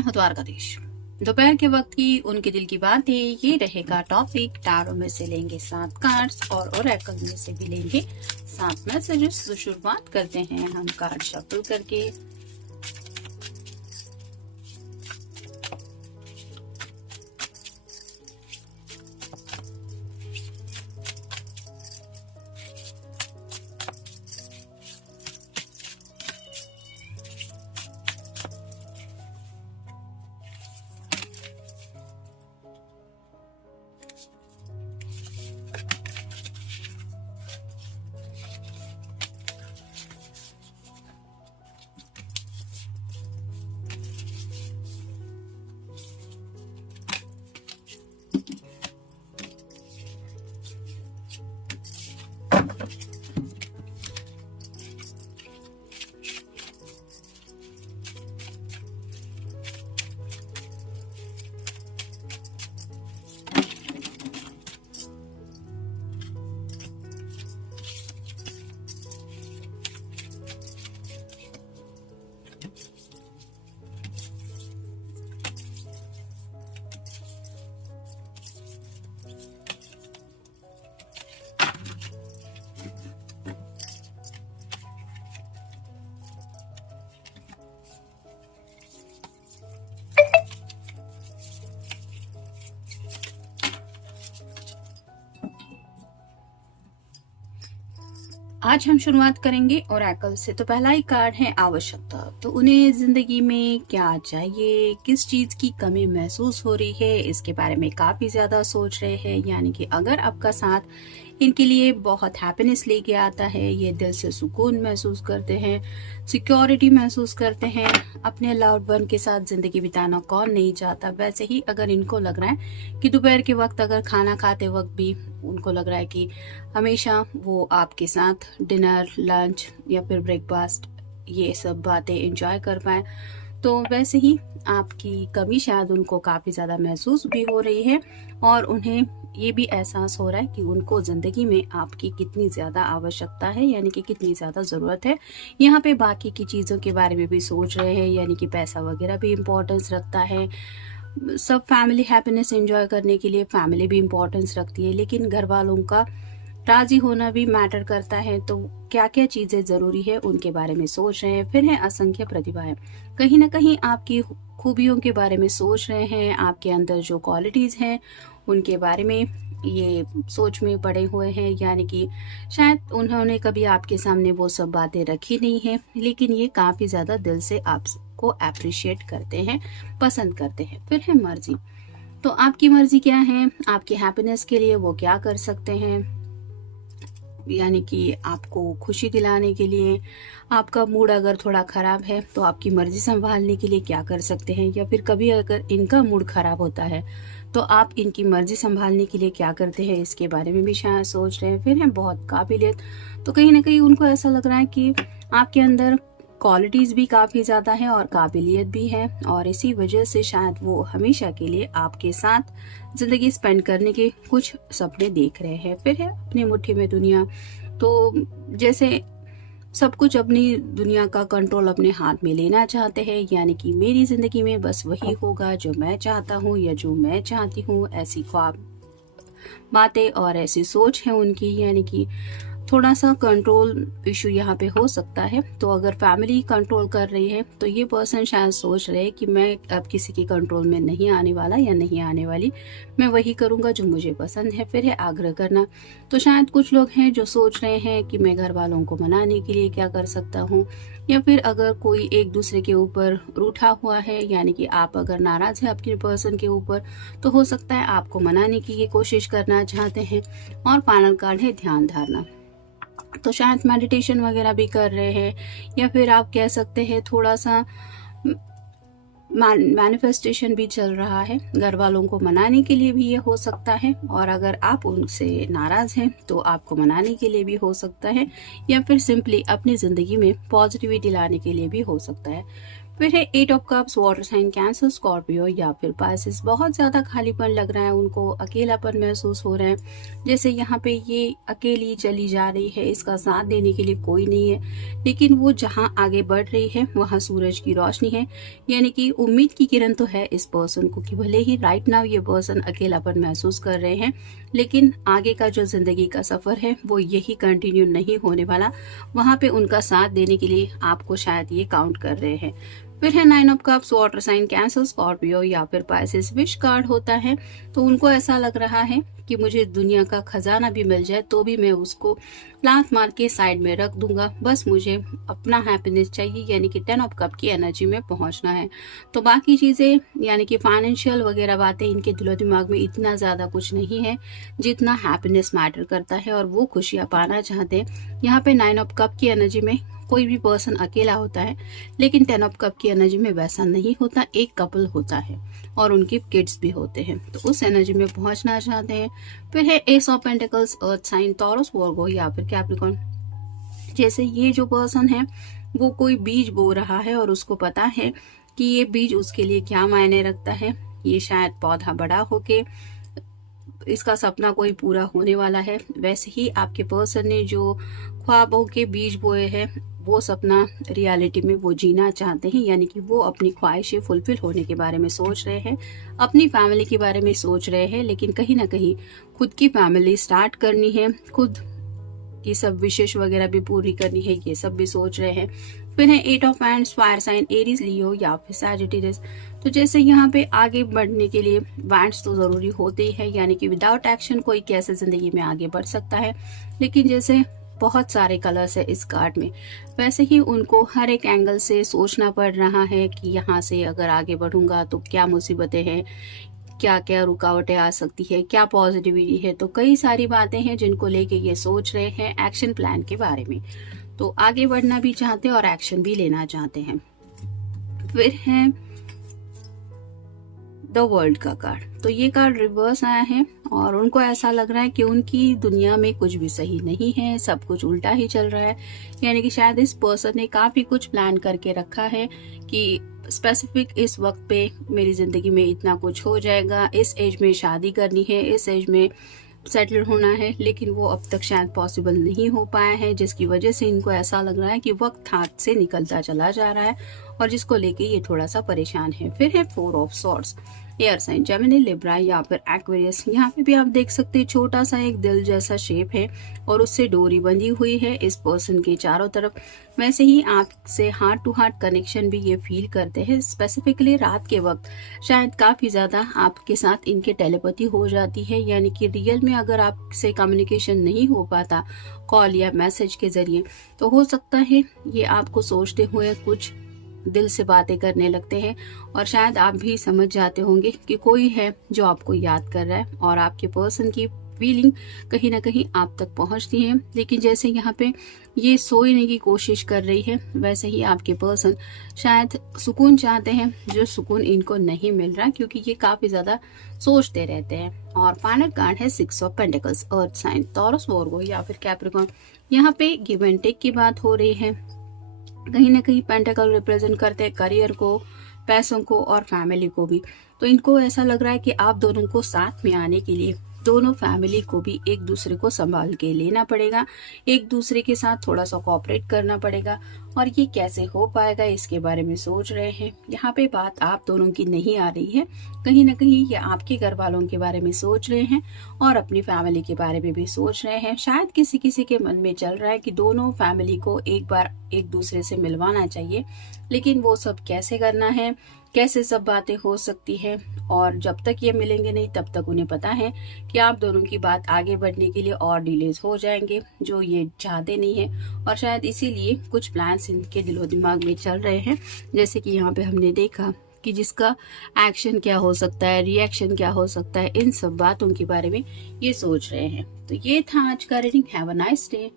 हो द्वारकाधीश। दोपहर के वक्त की उनके दिल की बातें, ये रहेगा टॉपिक। टारो में से लेंगे 7 कार्ड्स और ओरेकल में से भी लेंगे 7 मैसेजेस। तो शुरुआत करते हैं हम कार्ड शफल करके। आज हम शुरुआत करेंगे ओरेकल से। तो पहला ही कार्ड है आवश्यकता। तो उन्हें जिंदगी में क्या चाहिए, किस चीज की कमी महसूस हो रही है, इसके बारे में काफी ज्यादा सोच रहे हैं। यानी कि अगर आपका साथ इनके लिए बहुत हैप्पीनेस लेके आता है, ये दिल से सुकून महसूस करते हैं, सिक्योरिटी महसूस करते हैं। अपने लव्ड वन के साथ जिंदगी बिताना कौन नहीं चाहता। वैसे ही अगर इनको लग रहा है कि दोपहर के वक्त अगर खाना खाते वक्त भी उनको लग रहा है कि हमेशा वो आपके साथ डिनर, लंच या फिर ब्रेकफास्ट ये सब बातें एंजॉय कर पाए, तो वैसे ही आपकी कमी शायद उनको काफी ज्यादा महसूस भी हो रही है। और उन्हें ये भी एहसास हो रहा है कि उनको जिंदगी में आपकी कितनी ज्यादा आवश्यकता है, यानी कि कितनी ज्यादा जरूरत है। यहाँ पे बाकी की चीजों के बारे में भी सोच रहे हैं, यानी कि पैसा वगैरह भी इम्पोर्टेंस रखता है। सब फैमिली हैप्पीनेस एंजॉय करने के लिए फैमिली भी इम्पोर्टेंस रखती है, लेकिन घर वालों का राजी होना भी मैटर करता है। तो क्या क्या चीजें जरूरी है उनके बारे में सोच रहे हैं। फिर है असंख्य प्रतिभाएं। कहीं ना कहीं आपकी खूबियों के बारे में सोच रहे हैं, आपके अंदर जो क्वालिटीज हैं उनके बारे में ये सोच में पड़े हुए हैं। यानी कि शायद उन्होंने कभी आपके सामने वो सब बातें रखी नहीं है, लेकिन ये काफी ज्यादा दिल से आपको अप्रिशिएट करते हैं, पसंद करते हैं। फिर है मर्जी। तो आपकी मर्जी क्या है, आपकी हैप्पीनेस के लिए वो क्या कर सकते हैं। यानी कि आपको खुशी दिलाने के लिए, आपका मूड अगर थोड़ा खराब है तो आपकी मर्जी संभालने के लिए क्या कर सकते हैं। या फिर कभी अगर इनका मूड खराब होता है तो आप इनकी मर्जी संभालने के लिए क्या करते हैं, इसके बारे में भी शायद सोच रहे हैं। फिर है बहुत काबिलियत। तो कहीं ना कहीं उनको ऐसा लग रहा है कि आपके अंदर क्वालिटीज भी काफी ज्यादा है और काबिलियत भी है, और इसी वजह से शायद वो हमेशा के लिए आपके साथ जिंदगी स्पेंड करने के कुछ सपने देख रहे हैं। फिर है अपनी मुट्ठी में दुनिया। तो जैसे सब कुछ अपनी दुनिया का कंट्रोल अपने हाथ में लेना चाहते हैं, यानी कि मेरी जिंदगी में बस वही होगा जो मैं चाहता हूँ या जो मैं चाहती हूँ। ऐसी ख्वाब बातें और ऐसी सोच है उनकी। यानी कि थोड़ा सा कंट्रोल इशू यहाँ पे हो सकता है। तो अगर फैमिली कंट्रोल कर रही है तो ये पर्सन शायद सोच रहे हैं कि मैं अब किसी के कंट्रोल में नहीं आने वाला या नहीं आने वाली, मैं वही करूंगा जो मुझे पसंद है। फिर है आग्रह करना। तो शायद कुछ लोग हैं जो सोच रहे हैं कि मैं घर वालों को मनाने के लिए क्या कर सकता हूँ। या फिर अगर कोई एक दूसरे के ऊपर रूठा हुआ है, यानी कि आप अगर नाराज है आपके पर्सन के ऊपर, तो हो सकता है आपको मनाने की ये कोशिश करना चाहते हैं। और फाइनल कार्ड है ध्यान धारणा। तो शायद मेडिटेशन वगैरह भी कर रहे हैं, या फिर आप कह सकते हैं थोड़ा सा मैनिफेस्टेशन भी चल रहा है। घर वालों को मनाने के लिए भी ये हो सकता है, और अगर आप उनसे नाराज हैं तो आपको मनाने के लिए भी हो सकता है, या फिर सिंपली अपनी जिंदगी में पॉजिटिविटी लाने के लिए भी हो सकता है। फिर है eight of cups, water sign Cancer, Scorpio या फिर पाइसेस। बहुत ज़्यादा खालीपन लग रहा है, उनको अकेलापन महसूस हो रहा है। जैसे यहाँ पे ये अकेली चली जा रही है, इसका साथ देने के लिए कोई नहीं है। लेकिन वो जहाँ आगे बढ़ रही है वहाँ सूरज की रोशनी है, यानी कि उम्मीद की किरण तो है इस पर्सन को कि भले ही राइट नाउ ये पर्सन अकेलापन महसूस कर रहे हैं, लेकिन आगे का जो जिंदगी का सफर है वो यही कंटिन्यू नहीं होने वाला। वहाँ पे उनका साथ देने के लिए आपको शायद ये काउंट कर रहे हैं। फिर है nine of cups, water sign Cancer, Scorpio या फिर पाइसेस। विश कार्ड होता है, तो उनको ऐसा लग रहा है कि मुझे दुनिया का खजाना भी मिल जाए तो भी मैं उसको लात मार के साइड में रख दूंगा, बस मुझे अपना हैप्पीनेस चाहिए, यानी कि 10 ऑफ कप की एनर्जी में पहुंचना है। तो बाकी चीजें यानी कि फाइनेंशियल वगैरह बातें इनके दिलो दिमाग में इतना ज्यादा कुछ नहीं है जितना हैप्पीनेस मैटर करता है, और वो खुशियां पाना चाहते हैं। यहाँ पे 9 ऑफ कप की एनर्जी में कोई भी पर्सन अकेला होता है, लेकिन 10 ऑफ कप की एनर्जी में वैसा नहीं होता, एक कपल होता है और उनके किड्स भी होते हैं, तो उस एनर्जी में पहुंचना चाहते हैं। फिर है ace of pentacles, earth sign, Taurus, Virgo या फिर कैप्रिकॉर्न। जैसे ये जो पर्सन है वो कोई बीज बो रहा है और उसको पता है कि ये बीज उसके लिए क्या मायने रखता है। ये शायद पौधा बड़ा होके इसका सपना कोई पूरा होने वाला है। वैसे ही आपके पर्सन ने जो ख्वाबों के बीज बोए हैं वो सपना रियलिटी में वो जीना चाहते हैं, यानी कि वो अपनी ख्वाहिशें फुलफिल होने के बारे में सोच रहे हैं, अपनी फैमिली के बारे में सोच रहे हैं, लेकिन कहीं ना कहीं खुद की फैमिली स्टार्ट करनी है, खुद की सब विशेष वगैरह भी पूरी करनी है, ये सब भी सोच रहे हैं। फिर है eight of wands, fire sign, Aries, Leo या फिर सैजिटेरियस। तो जैसे यहाँ पे आगे बढ़ने के लिए वैंड्स तो जरूरी होते ही है, यानी कि विदाउट एक्शन कोई कैसे जिंदगी में आगे बढ़ सकता है। लेकिन जैसे बहुत सारे कलर्स है इस कार्ड में, वैसे ही उनको हर एक एंगल से सोचना पड़ रहा है कि यहाँ से अगर आगे बढ़ूंगा तो क्या मुसीबतें हैं, क्या क्या रुकावटें आ सकती है, क्या पॉजिटिविटी है। तो कई सारी बातें हैं जिनको लेके ये सोच रहे हैं एक्शन प्लान के बारे में, तो आगे बढ़ना भी चाहते हैं और एक्शन भी लेना चाहते हैं। फिर है द वर्ल्ड का कार्ड, तो ये कार्ड रिवर्स आया है और उनको ऐसा लग रहा है कि उनकी दुनिया में कुछ भी सही नहीं है, सब कुछ उल्टा ही चल रहा है। यानी कि शायद इस पर्सन ने काफी कुछ प्लान करके रखा है कि स्पेसिफिक इस वक्त पे मेरी जिंदगी में इतना कुछ हो जाएगा, इस एज में शादी करनी है, इस एज में सेटल होना है, लेकिन वो अब तक शायद पॉसिबल नहीं हो पाया है, जिसकी वजह से इनको ऐसा लग रहा है कि वक्त हाथ से निकलता चला जा रहा है और जिसको लेके ये थोड़ा सा परेशान है। फिर है four of swords, air sign, Gemini, Libra या फिर एक्वेरियस। यहाँ पे भी आप देख सकते हैं छोटा सा एक दिल जैसा शेप है और उससे डोरी बंधी हुई है इस पर्सन के चारों तरफ। वैसे ही आपसे हार्ट टू हार्ट कनेक्शन भी ये फील करते हैं, स्पेसिफिकली रात के वक्त शायद काफी ज्यादा आपके साथ इनके टेलीपैथी हो जाती है, यानी कि रियल में अगर आपसे कम्युनिकेशन नहीं हो पाता कॉल या मैसेज के जरिए, तो हो सकता है ये आपको सोचते हुए कुछ दिल से बातें करने लगते हैं और शायद आप भी समझ जाते होंगे कि कोई है जो आपको याद कर रहा है और आपके पर्सन की फीलिंग कहीं ना कहीं आप तक पहुंचती है। लेकिन जैसे यहाँ पे ये सोने की कोशिश कर रही है, वैसे ही आपके पर्सन शायद सुकून चाहते हैं, जो सुकून इनको नहीं मिल रहा क्योंकि ये काफी ज्यादा सोचते रहते हैं। और फाइनल कार्ड है six of pentacles, earth sign, Taurus, Virgo या फिर कैप्रिकॉर्न। यहाँ पे गिव एंड टेक की बात हो रही है, कहीं ना कहीं पेंटाकल रिप्रेजेंट करते हैं करियर को, पैसों को और फैमिली को भी। तो इनको ऐसा लग रहा है कि आप दोनों को साथ में आने के लिए दोनों फैमिली को भी एक दूसरे को संभाल के लेना पड़ेगा, एक दूसरे के साथ थोड़ा सा कोऑपरेट करना पड़ेगा, और ये कैसे हो पाएगा इसके बारे में सोच रहे हैं। यहाँ पे बात आप दोनों की नहीं आ रही है, कहीं ना कहीं ये आपके घर वालों के बारे में सोच रहे हैं और अपनी फैमिली के बारे में भी सोच रहे हैं। शायद किसी किसी के मन में चल रहा है कि दोनों फैमिली को एक बार एक दूसरे से मिलवाना चाहिए, लेकिन वो सब कैसे करना है, कैसे सब बातें हो सकती है, और जब तक ये मिलेंगे नहीं तब तक उन्हें पता है कि आप दोनों की बात आगे बढ़ने के लिए और डिलेज हो जाएंगे, जो ये चाहते नहीं है। और शायद इसीलिए कुछ प्लान्स इनके दिलो दिमाग में चल रहे हैं, जैसे कि यहाँ पे हमने देखा कि जिसका एक्शन क्या हो सकता है, रिएक्शन क्या हो सकता है, इन सब बातों के बारे में ये सोच रहे हैं। तो ये था आज का reading. Have a nice day.